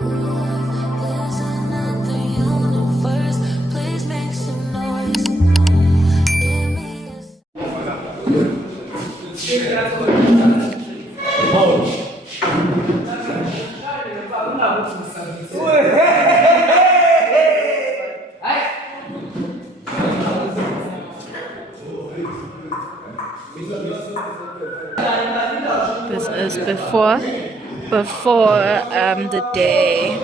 There's another universe. Please make some noise. Give me This is before the day.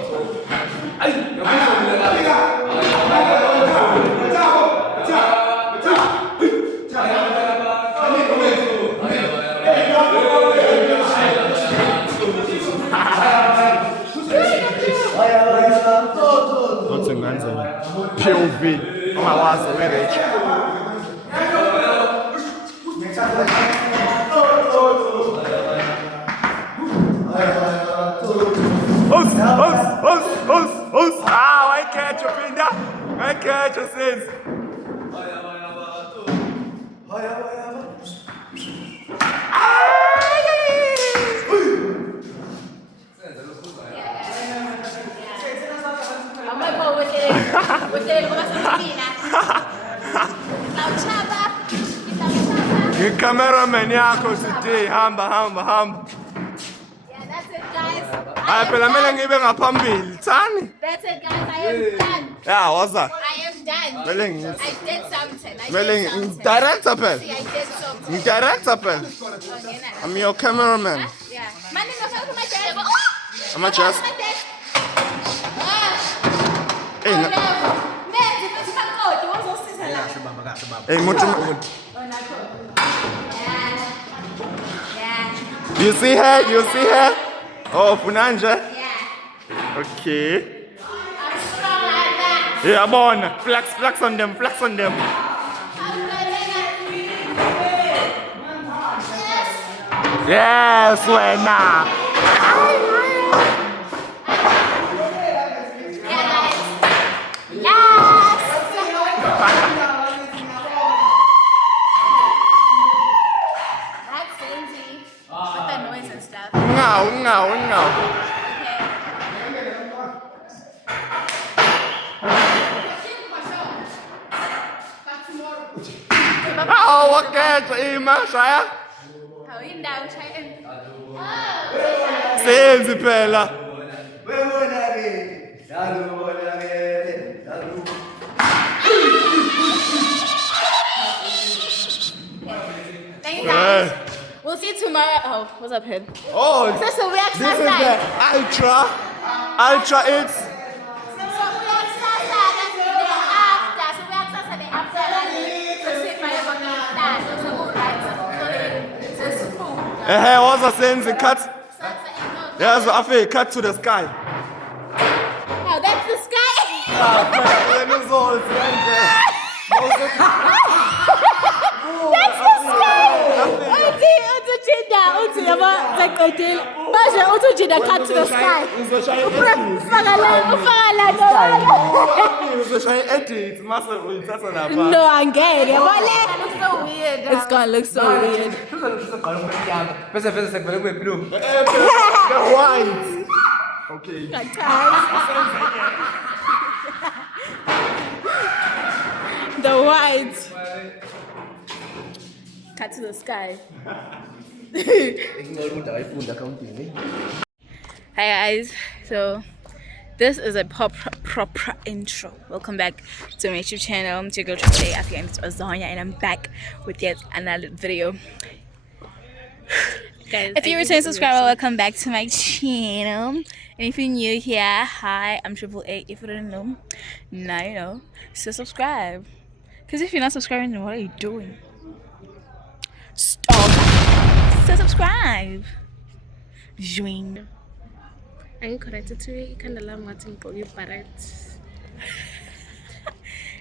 POV. Uma laça, verete. Ah, vai catch o pinda. Vai catch vocês. Your cameraman yako today, hamba. Yeah, that's it, guys. Ay, phela mele ngibe ngaphambili, thani. That's it, guys. I am done. Yeah, what's that? I am done. Mele ngithi. I did something. Mele director phela. See, I did something. Director phela. Okay, now. I'm your cameraman. Yeah. Money no help my dad. I'm a just. Hey, Man, if it's my coat, you want to sit here. hey, mucho. Yeah. You see her? Oh, Funanja. Yeah. Okay. I'm strong like that. Yeah, born. Flex on them. I'm good like that. Yes, Wena. That's Cindy. With the noise and stuff. Ngao. Oh, okay, Ima, Shaya. How you down, Triton? Senzi phela. Thank you guys. We'll see you tomorrow. Oh, what's up, Hid? Oh, So we this is the exercise. Ultra. It's So we exercise that's the day after. So we exercise the day after. So see if I ever get that. So we'll write to school. what's the sense? Cut. Yes, I feel cut to the sky. Oh, that's the sky. That's the sky. Uthi cut to the sky. No, I'm gay. It looks so weird. It's gonna look so weird. White. Okay. The white. Cut to the sky. Hi guys, so this is a proper intro. Welcome back to my YouTube channel. It's your girl today. I think it's Azania and I'm back with yet another video. Guys, if you're a returning subscriber, welcome back to my channel. And if you're new here, hi, I'm Triple A. If you don't know, now you know. So subscribe. Because if you're not subscribing, then what are you doing? Stop. So subscribe. Join. Angikho today ikhanda lami ngathi ngigqoke ibharet.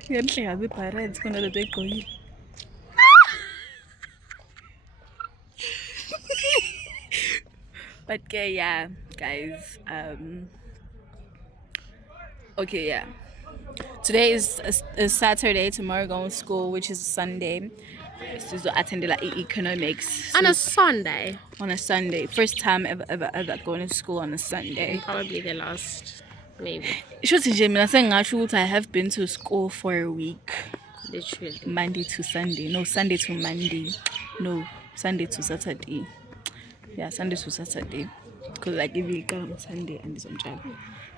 Ngiyadleka kwi-parents khona le begqokile. But yeah, guys, okay, yeah. Today is Saturday, tomorrow going to school, which is Sunday. sizo-attendela i-economics On a Sunday. on a Sunday. First time ever going to school on a Sunday. Probably the last, maybe. Shuthi nje mina sengingasho ukuthi I have been to school for a week. Literally. Monday to Sunday. No, Sunday to Monday. No, Sunday to Saturday. Yeah, Sunday to Saturday. Because I give you on Sunday and some job.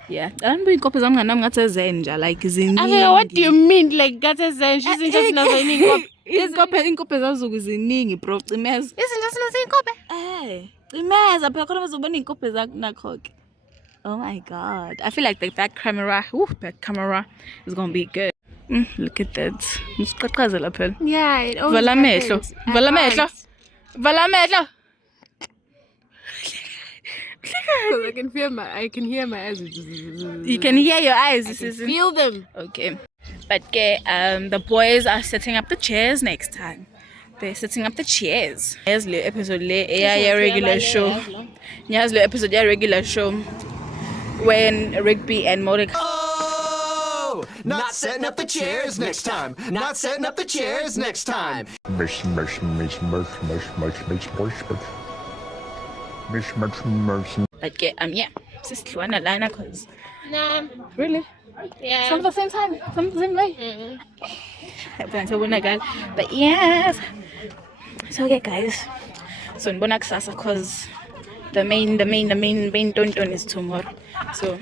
Yeah. I don't bring copies. I'm gonna zenja like ziningi. I mean, what do you mean? Like, got a zen? She's just not saying copy. Inkope zazuku ziningi bro. Cimeza. Isn't just not saying copy. Eh, cimeza phela khona bazobona inkope zakho ke. Oh my god. I feel like the back camera is going to be good. Look at that. Nisiqaqazela phela. Yeah, it always Vala amehlo. happens. I Vala amehlo. can't. Vala amehlo. Because I can hear my eyes. You can hear your eyes. This is Feel them. okay. But the boys are setting up the chairs next time. They're setting up the chairs. Here's the episode regular show. Here's the episode regular show when Rigby and Monica. Oh, not setting up the chairs next time. Not setting up the chairs next time. But yeah, just Luana Lana cause Nah. really Yeah. some of the same time, some of the same way. But yes. So okay guys. So in Bonaxasa cause the main tonton is tomorrow. So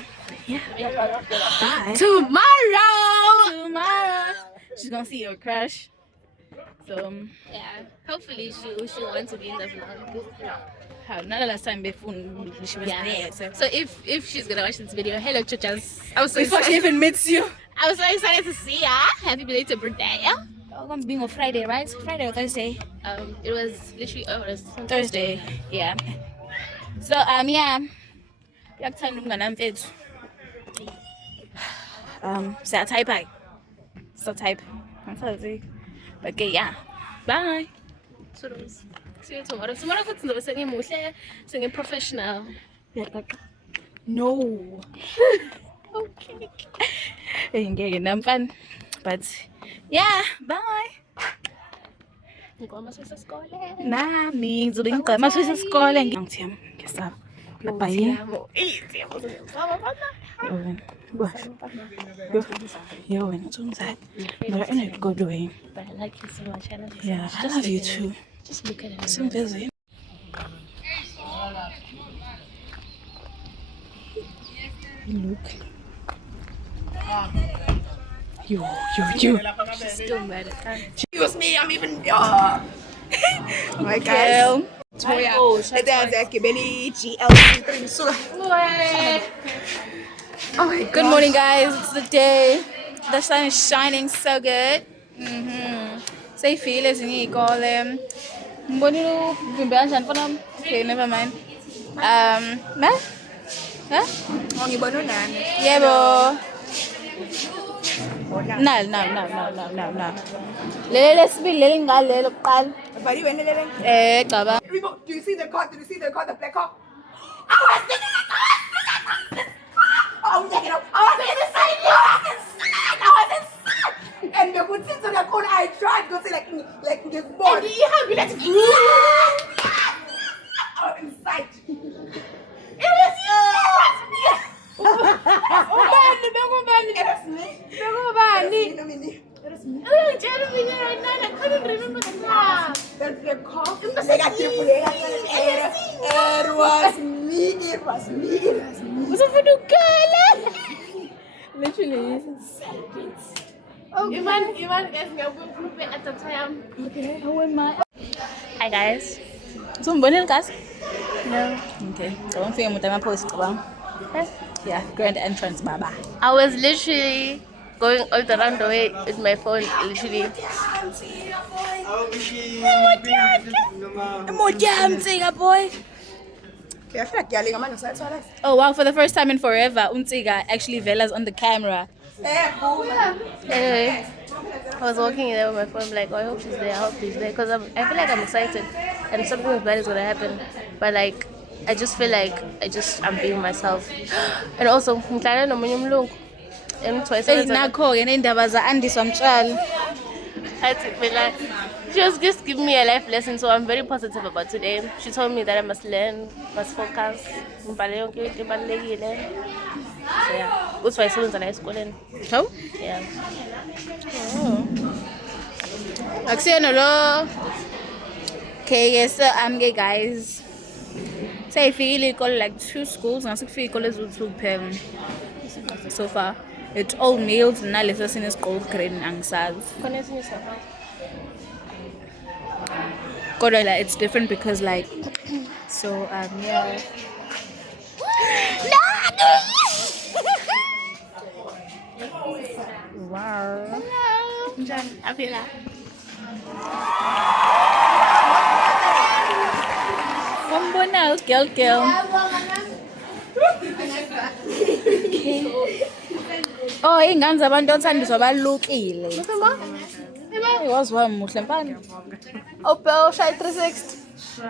yeah. Bye. Tomorrow. She's gonna see your crush. So Yeah. Hopefully she'll want to be in the vlog. how not the last time before she was there. So if she's gonna watch this video, hello chuchas. I was so before she excited. even meets you. I was so excited to see her. Happy belated birthday. Oh, I'm being on Friday, right? Friday or Thursday? It was literally Thursday. Yeah. So yeah. Yakuthanda umngane mfethu. Siyatype. So type. Angisazi. But okay, yeah. Bye. So see you tomorrow. Tomorrow futhi ngizobe sengimuhle, sengiprofessional. No. Okay. Ngeke namfana. But yeah, bye. Ngoma sesesikole. Nami ngizobe ngigqama sesikole ngithiyam. Ngesaba. Bye. Yo, wena uthumzali. But I need to go doing. But I like you so much. I love you so Yeah, much. I love you too. Just look at it. Simvezi. Look. You. Still mad at her. Excuse me, I'm even. My guys. Toya. Let's Kibeli GLC3 Sula. Oh my god. Good morning, guys. It's the day. The sun is shining so good. Say feel as you call them. Okay, never mind. Ma? Huh? Ngibona nani? Yebo. No. Lele lesibili leli ngalelo kuqala. Bali wena lele. Gaba. Do you see the car? Do you see the car? The black car? I was thinking it. Oh, check it out. I was inside. I was inside. And the good things on the corner, I tried to say like get bored. And you have let's go. I was inside. It was you. It was me. It was me. Oh, Jeremy, right now I couldn't remember the name. That's the car. Negative. It was me. It was me. Was it for the girl? Literally. Iman guys, we are going to at the time. Okay, how am I? Hi guys. So mbonile guys? No. Okay. So I'm feeling with my post kabang. Yeah, grand entrance baba. I was literally going all around the way with my phone, literally. Boy. Okay, I feel like yelling. I'm not going to Oh wow, for the first time in forever, Untiga actually Vela's on the camera. Anyway, I was walking there with my phone, like, oh, I hope she's there, I hope she's there. Because I feel like I'm excited and something bad is going to happen. But like, I just feel like I'm being myself. And also, I'm trying to know and twice Nakho yena indaba za Andy Swamtshali. I had to be like, She was just giving me a life lesson, so I'm very positive about today. She told me that I must learn, must focus. So yeah, that's why I saw nice school. Oh? Yeah. Akusiyona lo. Okay, so guys. Sayifile ikole like 2 schools, ngasikufika ikole eziwu-2 kuphela. So far. It's all males nalesa sinesigqoko green angisazi. Kodwa like it's different because like so yeah. Wow. Njani? Aphila. Wambona girl. Oh, ingane zabantu othandiswa balukile. Was one muhle mpani. Oh, Bill, shy 360.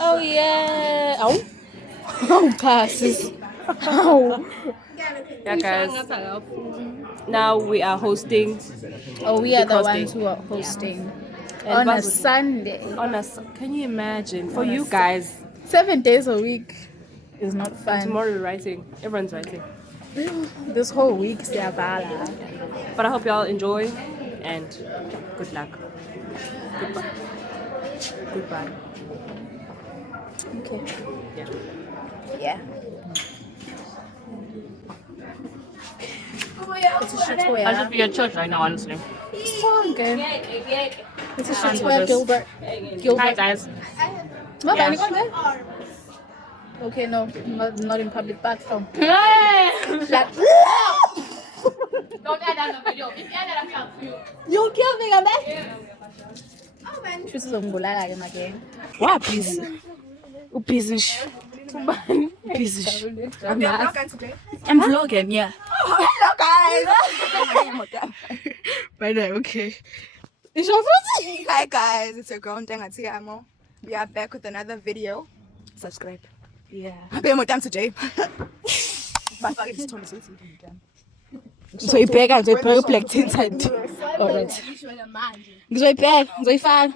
Oh yeah. Oh. Oh, passes. Oh. Yeah, guys. Now we are hosting. Oh, we are the Hosting. ones who are hosting And on a what's- Sunday. Can you imagine? For you guys, 7 days a week is not fun. tomorrow we're writing. Everyone's writing. This whole week, siyabhala. But I hope y'all enjoy and good luck. Goodbye. Goodbye. Okay. Yeah. Yeah. It's a shit I where. should be at church right now, honestly. Okay. It's a shit where, this. Gilbert. Hi, guys. No, Yeah. anyone there? Okay, no, not in public bathroom. Like, Don't add that on the video. If you add that, I'll kill you. you kill me, man. Oh man. She's ngibulala ke again. Wow, please. Busy. Busy. I'm vlogging, yeah. Hello guys. By the way, okay. Is your foot? Hi guys, it's your girl Ntengatiamo. We are back with another video. Subscribe. Yeah. Abe motam today. Ngizoyibheka black tinted. Alright. Ngizoyibheka, ngizoyifaka.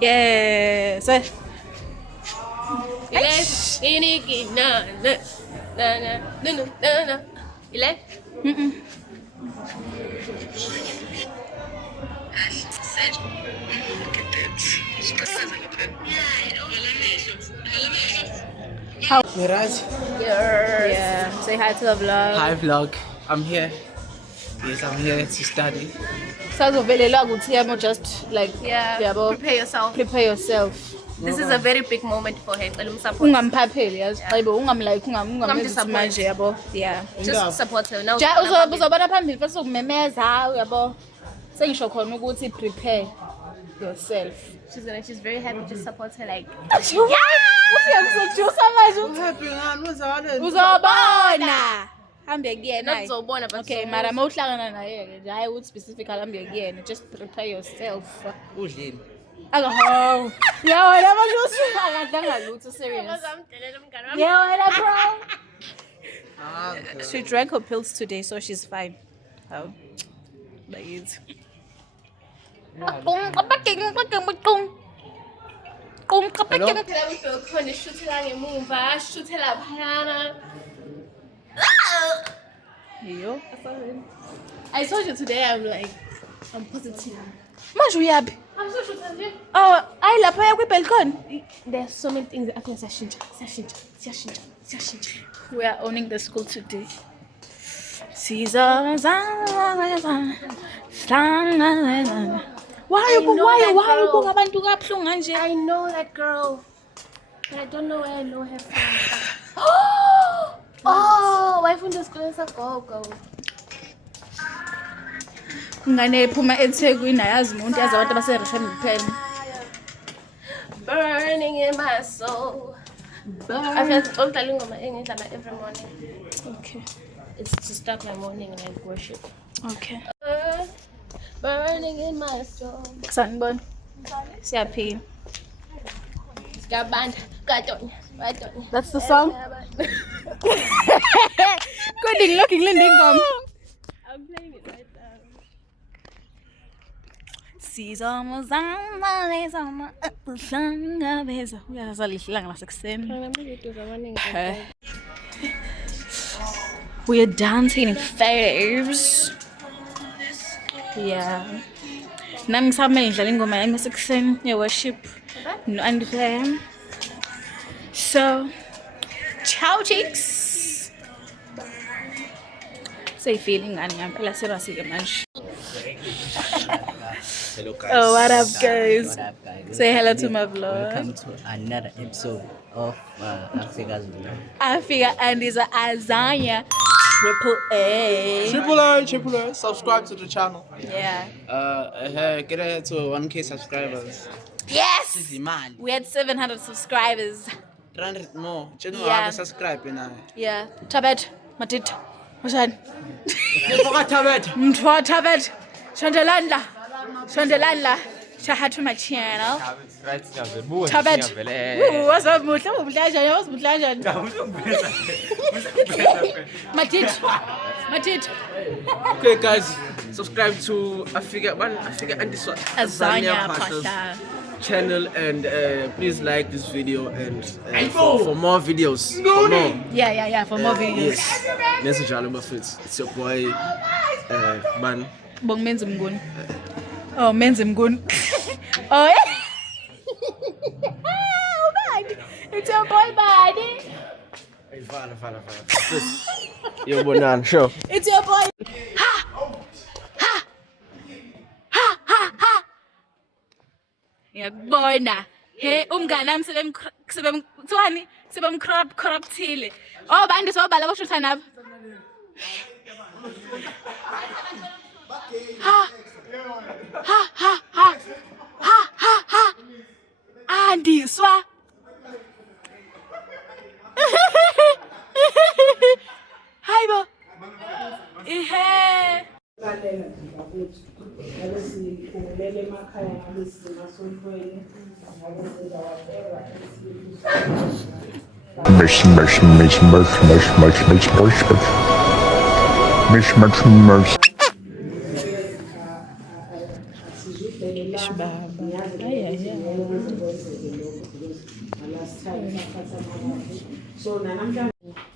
Yeah. So Miraj. yeah. Say hi to the vlog. Hi vlog. I'm here. Yes, I'm here to study. Sazovelela ukuthi yamo just like Yeah. yabo Prepare yourself. prepare yourself. This is a very big moment for her. Support. Ungamphapheli yazi. Hayibo ungamlike ungamenzisi disappoint. manje yabo. Yeah. Just support her. Now, Ja uzobona phambili bese ukumemeza yabo. Sengisho khona ukuthi prepare yourself. she's very happy. Just support her. Like, Uthi uyakusedusa manje. Uzobona. Hambe kuyena. not so born, but Okay, so mara mawuhlangana naye ke nje hayi ukuthi specific hambe kuyena. Just prepare yourself. Udlini. Akaho. Yeah, wena manje usuka lutho serious. Yeah, wena bro. She drank her pills today, so she's fine. Oh, but it's. Yo. I told you today. I'm positive. Manje uyaphi? I'm so sure. Oh, ayi lapha ya kwi-balcony. There's so many things that I feel siyashintsha. We are owning the school today. Seasons. Why you abantu kabuhlungu kanje? I know that girl, but I don't know where I know her from. Oh, wayifunda esikoleni sagogo. Ingane ephuma eThekwini ayazi umuntu yazi abantu abaserishani kuphela. Burning in my soul. I feel umdlala ingoma engidlala every morning. Okay. It's to start my morning like worship. Okay. Burning in my soul. Sanibona. Siyaphila. Skabanda, Katonya. That's the song. Good looking Lindingom. I'm playing it right now. We are dancing in faves. Yeah. Nami ngisamele ngidlala ingoma yami yasekuseni ye-worship no-Andy Flam. So, ciao chicks. Say feeling ngani ngempela serious-ke manje. Hello guys. Oh, what up guys? What up guys? Say hello to my vlog. Welcome to another episode of Africa's Vlog. Africa and is a Azania triple A. Triple A, subscribe to the channel. Yeah. Get ahead to 1K subscribers. Yes! Zimali. We had 700 subscribers. 300 more. Channel Yeah. subscribe na. Yeah. Tabet. Matit. Washan. Tabet. Mtwa Tabet. Shandelandla. Shandelandla. Shahat to my channel. Tabet. What's up, Mutla? Matit. Okay guys, subscribe to Africa and this one. Azania Pasha's Pasha. channel and please like this video and for more videos. For more. Yeah. For more videos. Yes. Message all my friends. It's your boy man. Bong men's mgun. Oh, men's mgun. Oh, yeah. Oh, bad. It's your boy, buddy. Follow. Yo, Bonan, show. It's your boy. Ngiyakubona. Hey, umngane wami sebemcorruptile. Oh, bandi sobala boshutha nabo. Ha. Andiswa. Hayibo. Ihe.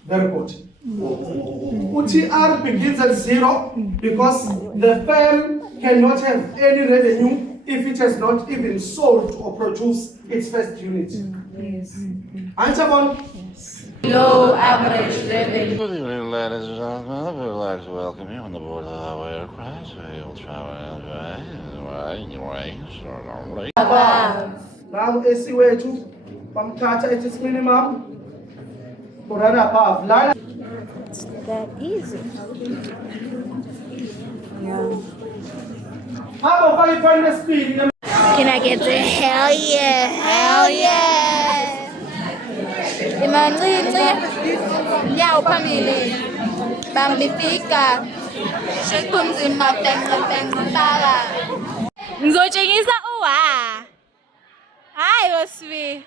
Very good. UTR begins at 0 because the firm cannot have any revenue if it has not even sold or produced its first unit. Answer. Low average revenue. Good evening, ladies and gentlemen. I would like to welcome you on the board of our aircraft. We will travel anyway. Now AC wethu bamthatha at its minimum. Run above. It's that easy. How about you find the speed? Can I get the hell yeah? Hell yeah! Imancinci nyawo phambili bangifika shekumzima bengqipaka ngizotshengisa uwa hayi woswi.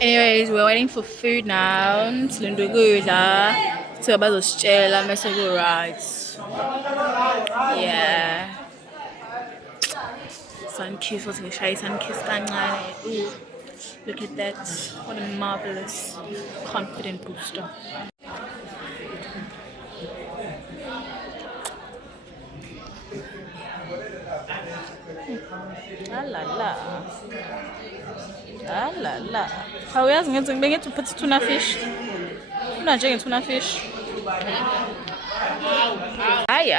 Anyways, we're waiting for food now. Silinde ukudla. So bazositshela mase ku right. Yeah. Sun kiss, what's going to show you? Sun kiss kancane. Ooh, look at that. What a marvelous confident booster. La la. Hawuyazi ngenze ngibe ngithi uphethe tuna fish. Una nje ngetuna fish. Ay.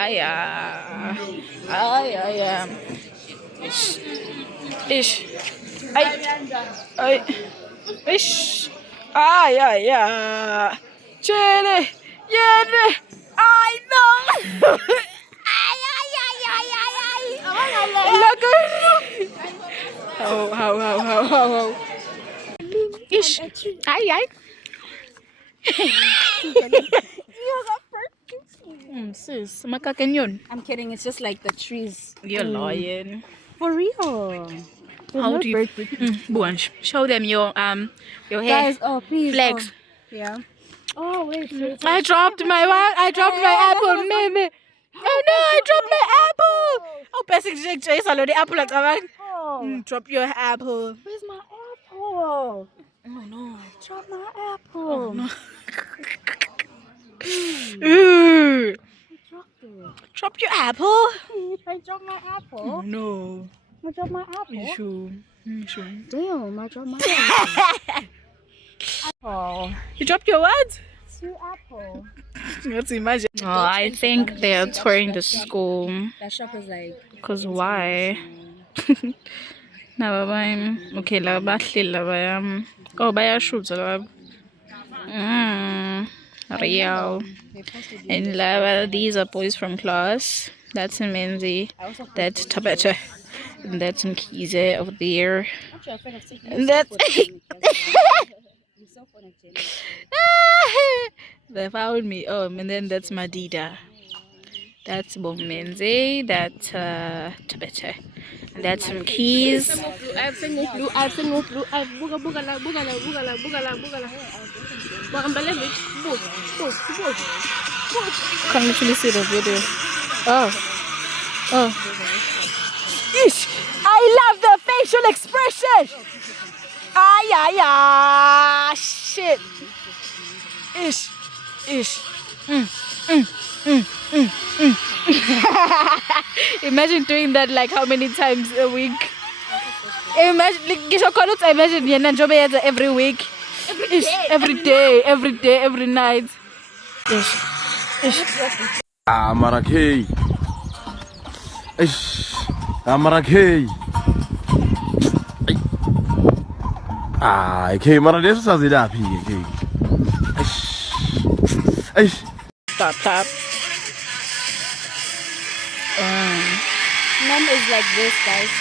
Ish. Ay. Ish. Ay. Chele. Yene. I know. Ay. Look at how. Ish. Ay. Sis, makakanyon. I'm kidding. It's just like the trees. You're lying. For real. How do you Bunch. Show them your hair. Guys, oh please. Flex. Yeah. Oh wait. I dropped my apple, meme. Oh no, I dropped my apple. Oh, basic Jay already apple at drop your apple. Where's my apple? Oh no. Drop my apple. Oh, no. Ooh. Drop your apple? I dropped my apple. Oh, no. I dropped my apple. Sure. Damn, I dropped my apple. Apple. You dropped your what? 2 apple. Let's imagine. Oh, I think they are touring the school. That shop is like. Cause why? Okay, la bahleli laba. Oh, bayashoot laba. Real. And lava, these are boys from class. That's Menzi. That's Tabata. And that's Mkize over there. And that's they found me. Oh, and then that's Madida. That's Bomenze. That's Tabata. And that's some keys. I've seen no blue. I've seen no blue. I've booga. Can't literally see the video. Oh. Ish! I love the facial expression! Shit! Ish! Imagine doing that like how many times a week? Imagine every week. Every day, every night. Ish. Marakey. Ish. Marakey. Okay, mara dessa fazida aqui. Ish. Tap. Mom is like this, guys.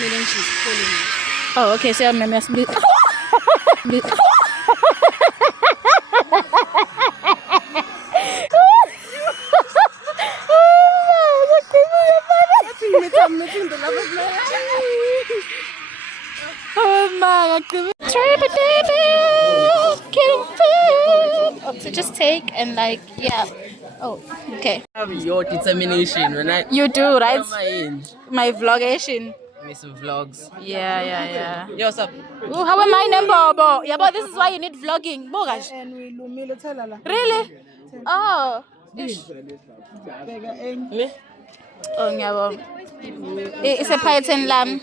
Meaning she's pulling me. Oh, okay, so I'm to just take and like, yeah. Oh, okay. Have your determination when I You do, right? my age. My vlogation. Miss vlogs. Yeah. Yo, what's up? Ooh, how am I number? Yeah, but this is why you need vlogging. Bogash. Really? Oh. Ish. Oh, yeah. It's a python lamb.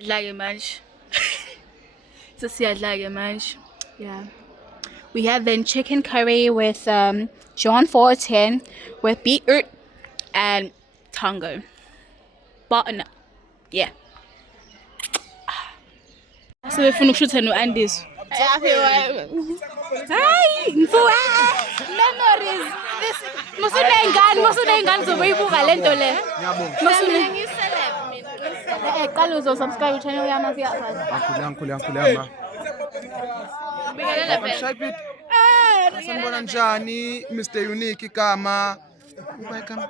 Like a match. It's a siadlage match. Yeah. We have then chicken curry with John 410 with beetroot and tango. Button. Yeah. So we finish shooting no Andes. Hi, memories. This Musunengan so we book a lento le. Musune. Subscribe channel ya mafia. Sanibona njani Mr Unique igama. Welcome.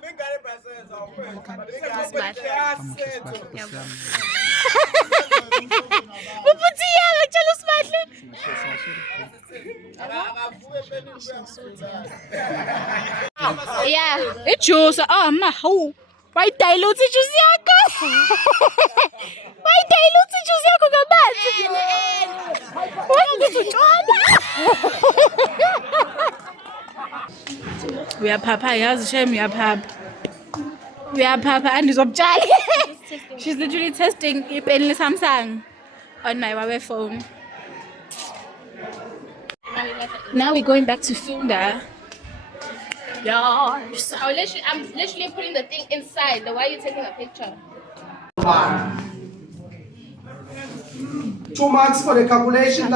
Yeah, it's juice. Oh, my hoe. Why dilute juice yako? Why dilute juice yako kabanzi? Why we are papa, yazi shame we are papa. We are papa and she's literally testing ipenle Samsung on my Huawei phone. Now we're going back to Funda. Yes. I'm literally putting the thing inside. Why are you taking a picture? 2 marks for the calculation,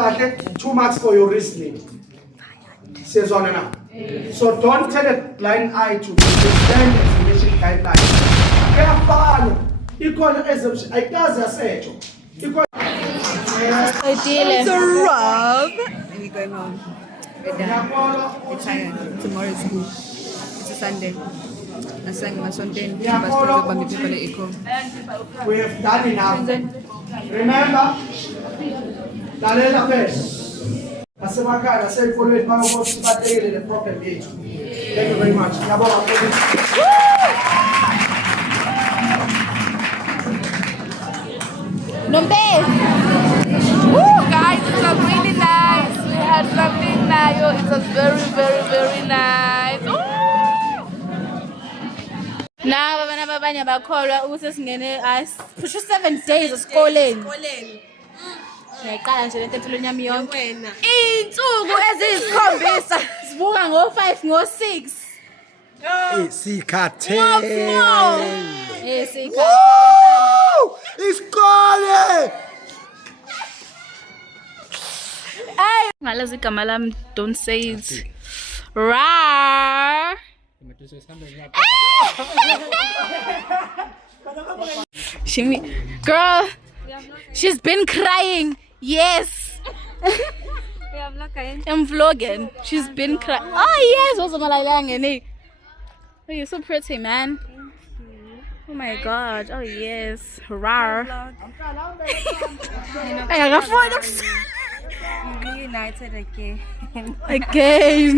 2 marks for your reasoning. Says on and up. So don't tell a blind eye to understand explanation guidelines. Kuyafana. Ikhona exemption. Ayikaze yasetho. It's a rub. We're going home. We're done. We're tired. Tomorrow is school. It's a Sunday. We have done enough. Remember, lalela first. Nasemakhaya nasey'kolweni bangabona sibatekele le problem yethu. Thank you very much. Ngiyabonga mfowethu. Nombe! Woo, guys, it was really nice. We had something nice. It was very, very, very nice. Now, abana babanye bakholwa ukuthi singene push 7 days esikoleni. Ngiyaqala nje lento empilweni yami yonke. Insuku eziyisikhombisa sivuka ngo5 ngo6. Isikhathe. Isikole! Ay, ngalazi igama lami, don't say it. Rar. Shimmy, girl, she's been crying. Yes. I'm vlogging. She's been crying. Oh yes, what's my Oh, you're so pretty, man. Oh my god. Oh yes. Rar. I got reunited again. Again.